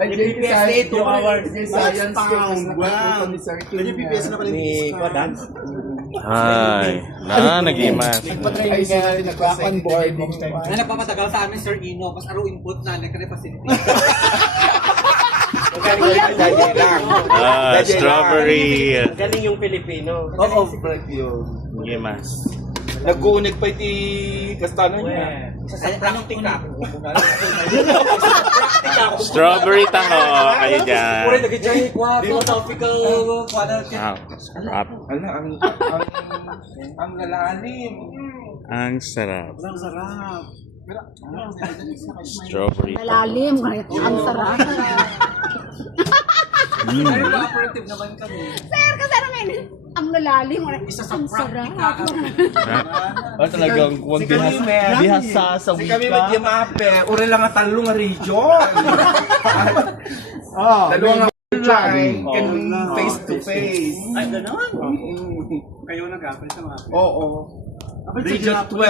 PPSA 2 hours. Science pound. Wow. PPS na pala Ni Kodan. Ay, nagimas. Ay, sila rin nag-on board. Na nagpapatagal sa amin, Sir Ino, pas araw input na, nagka-facility. Strawberry. Galing yung Pilipino. Oo, break yun. Gimas. Nag-uunig pa iti kastanan niya. Sa praktika. Strawberry taho kayo dyan. Pura nag-jay kwa, philosophical, Sarap. Ang lalalim. Ang sarap. Ang sarap. Strawberry taho. Malalim, ang sarap. Very cooperative naman kami. Sir, kasi naman, ang lalalim, ang sarap. Talagang kung bihasa sa wika. Si kami medyo mape, uri lang ang talong nga region. Dalawang line, face to face. Ay, gano'n? Kayo nag-apel sa mga. Oo. Region 12